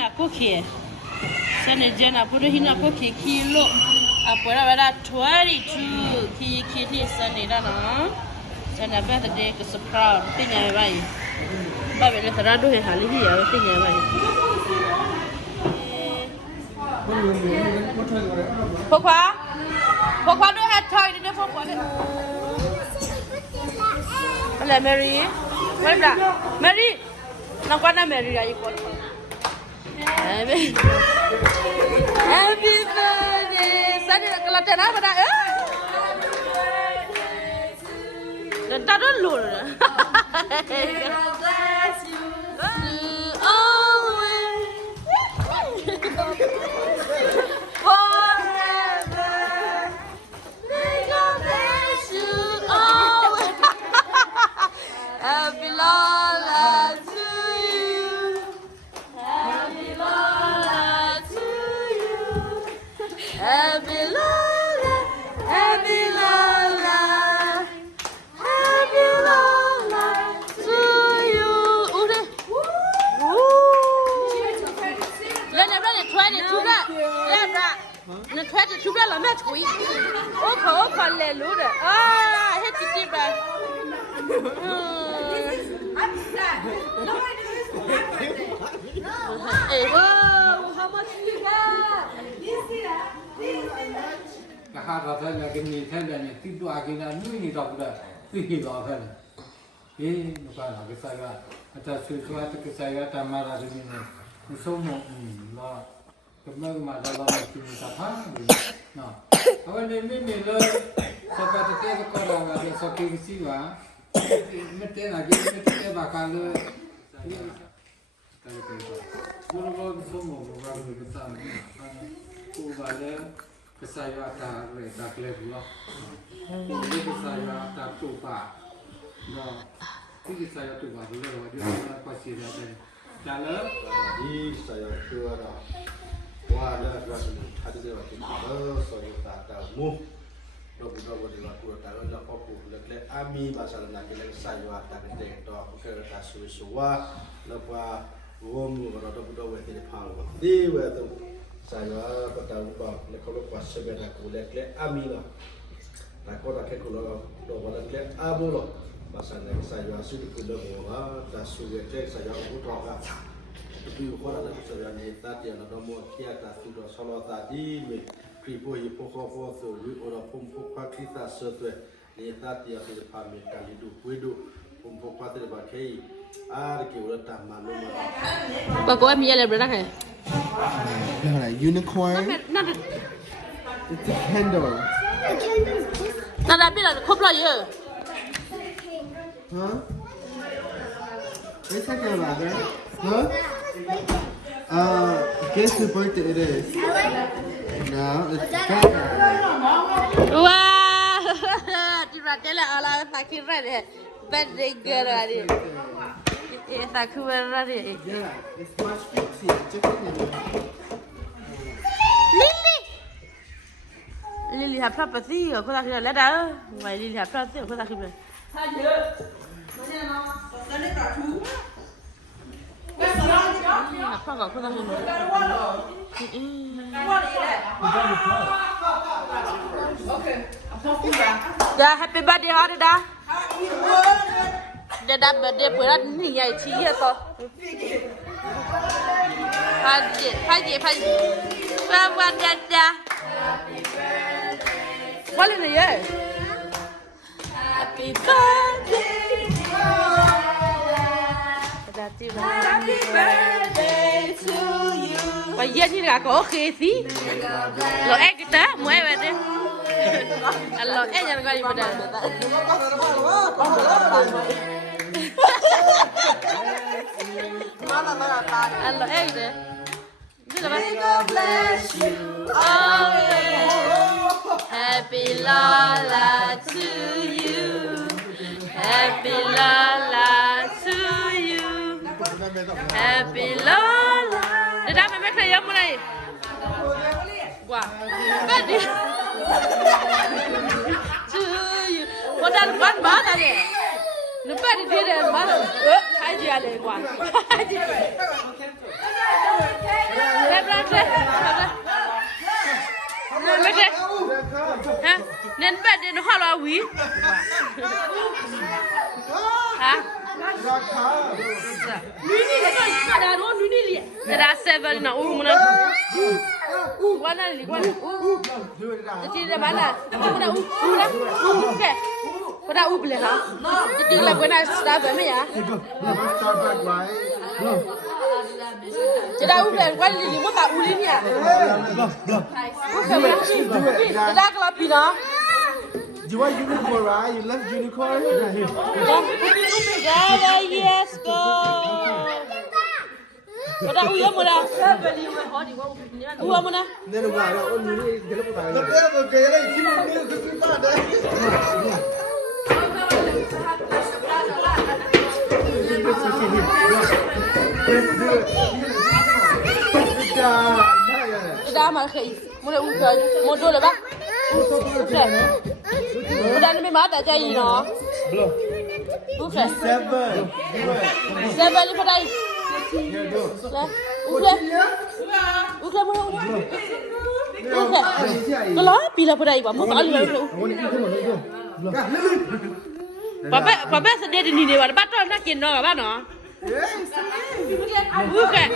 hina cookie. Sunny Jenna put hina cookie kilo. Apura vada 22 kilo Sunny dana. Sunny birthday is proud. Tinya vai. Babe le sarado he hali hiya tinya vai. Pokwa do have toy the pokwa. Hello Mary. Where that? Mary. Now what Mary are you called? Happy birthday. Sunny Kalatana bada. The don't lose. Bless you. Always. Forever. May God bless you always. Happy Lola to you. Happy Lola to you. Happy Lola. Happy Lola. Happy Lola to you. Let it 22 that. Yeah, that. The 22 that match we. Okay, hallelujah. Ah, hit the deep back. How much you got? Cái hạt vào thân là cái nhìn thân là những tiếp tục cái là nuôi như đọc là cái gì đó thân cái nó phải là cái sai ra ta suy cho cái sai ra ta mà ra cái này nó sâu một là cái mà ra là cái ta phá nó ở đây mình lên sau cái cái con là cái sau cái gì vậy mình tên là cái mình tên là cái luôn cái nó có sâu một cái ta cô vào đây Kesaya ta le ta klebula. Ini kesaya ta tupa. No. Ini kesaya tupa dulu lah. Dia nak pasti dia ada. Jalan. Ini saya tua dah. Wah, dah dua tahun. Ada dia waktu itu saya tak tahu. Budak-budak di luar tahun dah kopi. Lepas ami pasal nak kita saya tak ada tak kita tak susu. Lepas rom kalau budak-budak di panggung. Di waktu saya bertahu bahawa kalau pas sebenarnya kulit ami lah, nak kau nak kalau doa kulit abu lah, masalah saya sudah kulit muka, dah sudah saya udah tak. Tapi kalau ada saya ni tadi ada mau kita sudah salah tadi, kribo ibu kau tu, orang pumpu kita sesuatu ni tadi yang kita pamit kali itu, kuidu pumpu kita pakai, kita tak malu malu. Bapak mi ada berapa kan? Unicorn. It's a candle. Nada bila kopla ye. Huh? What are you talking about, girl? Huh? Guess whose birthday it is? No, it's Becca. Wah, tiba-tiba ala tak kira deh. Birthday girl ada. Tak kira ada. Yeah, it's much fruity. Lily har pratat pasti, aku tak kira lada. Why Lily har pratat, aku tak kira. Har pratat, aku tak kira. Dah happy birthday hari dah. Dah dah birthday buat ni ya cia tu. Pagi. Selamat dah. What in the year? Happy birthday to you. Bây giờ như là có khế gì? Lo egg ta, mua về đi. Lo egg là cái gì vậy? Lo egg đấy. May God bless you always. Happy Lola to you. Happy Lola to you. Happy Lola. Để đáp mấy cái giống này. Wow. Birthday to you. Có đang quán bá ta nhỉ? Nó birthday đi đây bá. Hai chị à lên quán. Hai chị. nên bạn đến nó hoa là quý hả Ada 7 na muna wana jadi mana muna okay pada boleh ha jadi la buena start ba ya jadi boleh wan li mo ta uli ni ah okay dah kalau pina You want unicorn, right? You love unicorn? Yeah, yes, go. Pada uya mula. Uya mula. Nên là vào đó, ôn như thế, cái lúc tài. Nó bé vào kề đây, chứ không biết cái ta đấy. Dah mal khai. Mula uya, modal apa? Udah ni memang tak jadi no. Belum. Bukan. 7. Ni pada. Udah. Udah mana udah. Udah. Kalau bila pada ibu, mau kali baru. Papa sedih di ni baru. Batal nak kena apa no? Bukan.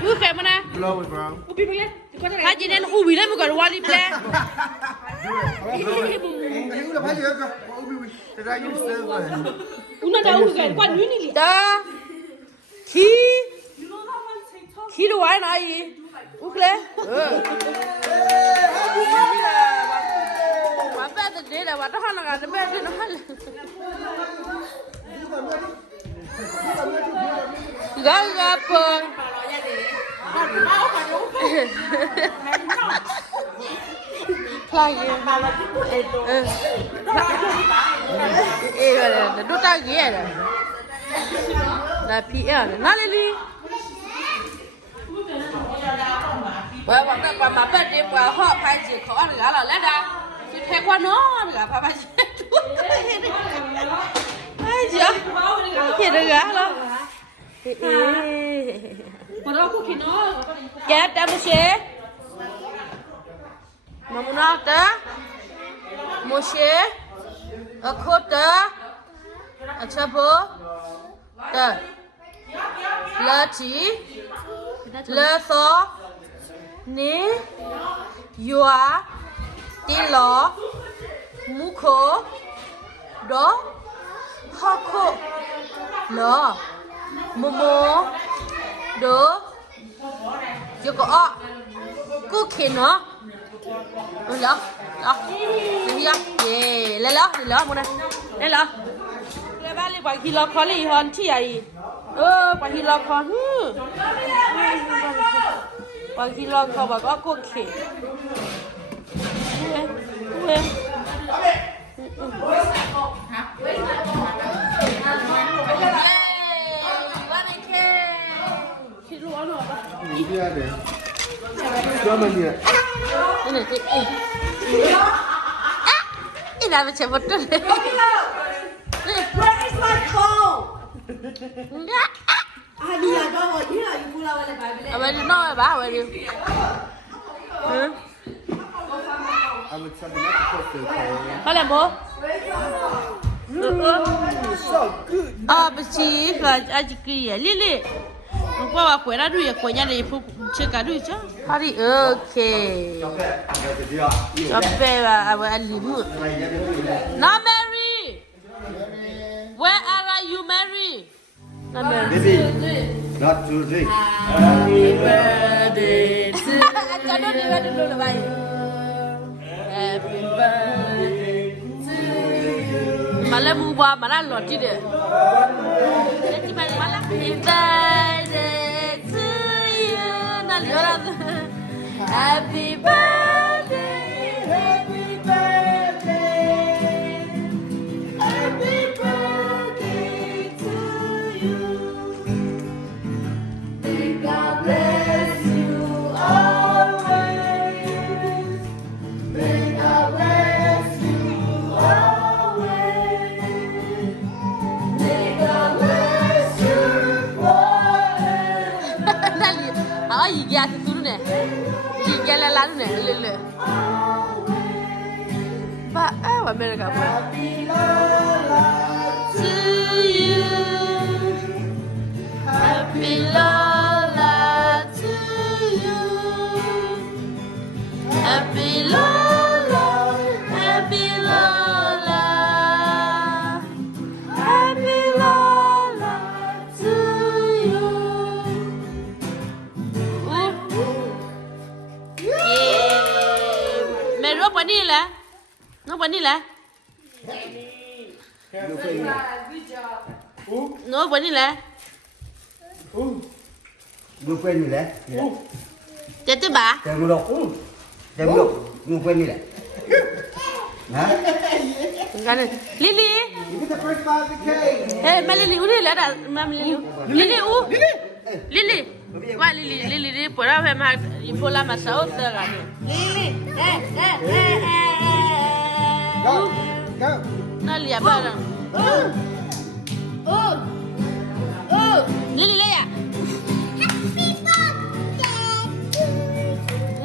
Bukan mana? Belum, bro. Ubi boleh. Haji dan ubi lah bukan wali plan. Anh udah phải được rồi. Thật ra như 7. Una dah ubi kan? Kau ni ni. Dah. Khi đồ ai này? Ukle. Mà bé thì để là bắt hắn là cái bé thì nó hắn. Gagapo. Play. Nó ta ghé rồi. Là PR này. Nó đi. Bởi mà bé đi qua họ phải chỉ có ăn gà là lẽ ra. Chỉ thấy qua nó gà phải chỉ. Ai gì á? Chỉ được gà đâu. Mà đâu có khi nó. Dạ, đã một xe. Mà muốn nào ta? Một xe. Ở khô ta. Ở cha bố. Ta. Là chỉ. Là phó. Ní. Dùa. Tí lọ. Mũ khổ. Đó. Ho khổ. Lọ. Mô mô. Đó. Chứ có cô kì nó lỡ đi ra lên lỡ một này lên lỡ lên ba lên quả khi lỡ khó lì hơn chi vậy quả khi lỡ khó quả khi lỡ khó bà có cô kì Đi ra để cho mình nhỉ. Cái này thì cái này phải chạy một chút. Where is my phone? Đi ở đâu rồi? Đi ở Ibu là lại bài bên Ở bên nó bà ở đây. I would tell them not to put the Có làm bố? So good. Bác sĩ và anh chị kia Lily. Qua vào quầy đã đuổi quầy nhà này phục chưa cả đuổi chứ? Hadi ok. Cho bé và anh Limu. Now Mary. Where are you Mary? Now Mary. Baby, not too big. Happy birthday to anh cho nó đi ra được luôn là vậy. Happy birthday to you. Mà lên mua qua mà nó lọt chứ được. Để chị mày mà lắm. Happy birthday to you. Nó lừa ra. Happy birthday, happy birthday, happy birthday to you. May God bless you always. May God bless you always. May God bless you forever. Gì kìa thì xuống nè. Gì kìa là lắm nè, lên lên. ba wa me ka ba to you happy Lola to you happy Lola happy Lola happy Lola to you mẹ rốt quả đi là nó quả đi là nó quả đi là Gue quên gì đấy? chết tới bà Chờ một lúc. Chờ một lúc. Gue quên gì đấy? Hả? cái này Lily You get the first part of the cake. hey mẹ Lily uống đi là đã mẹ Lily uống Lily qua Lily đi bữa đó phải mà phố làm mà sáu giờ cả Lily. Go. Go. nó liệp vào rồi Lily lấy à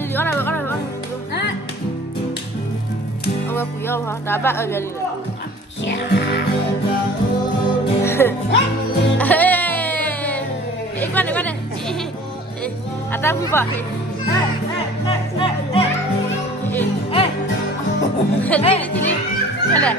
Lily ở đây ông ấy bùi hả đá bạc ở bên này quan này à tao vui vậy Lily cái này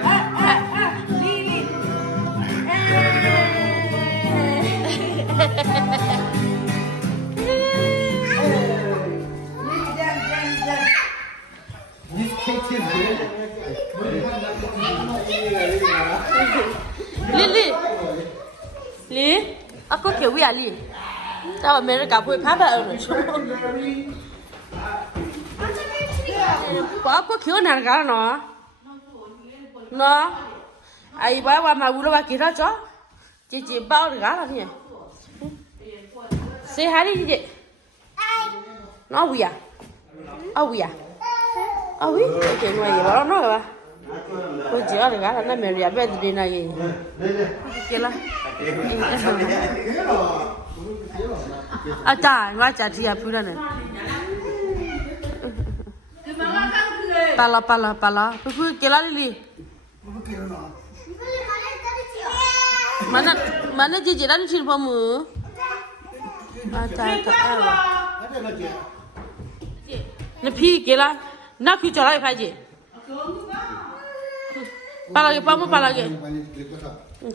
This cake is good. Lily aku kewi ali tao mẹ cả buổi phá bờ rồi bỏ có khiếu nào cả nó ai bảo qua mà ulo ba kia đó chó chị bao được cả là nhỉ say hi đi chị nó vui à vui cái ngoài gì bảo nó rồi ba tôi chỉ ở được cả là nó mẹ riêng bên đi này gì kia là à cha ngã cha thì phụ đó này pala phụ kia là Lily mana chị đang xin phô mù à cha nó phi kia là nó phi cho lại phải gì pala cái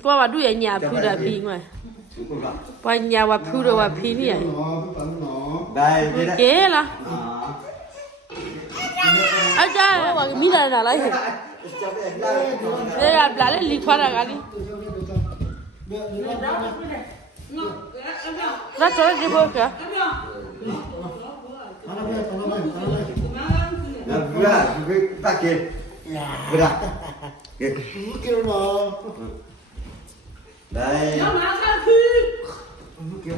qua vào đuôi nhà phu đã phi ngoài qua nhà vào phu rồi vào phi này Đây, đây đấy. kế là à cha vào cái mít này là lấy đây là lấy lì khoa ra đi ra cho nó đi vô kìa Gue pakai. Berat. Kêu nó. Đây. Kêu.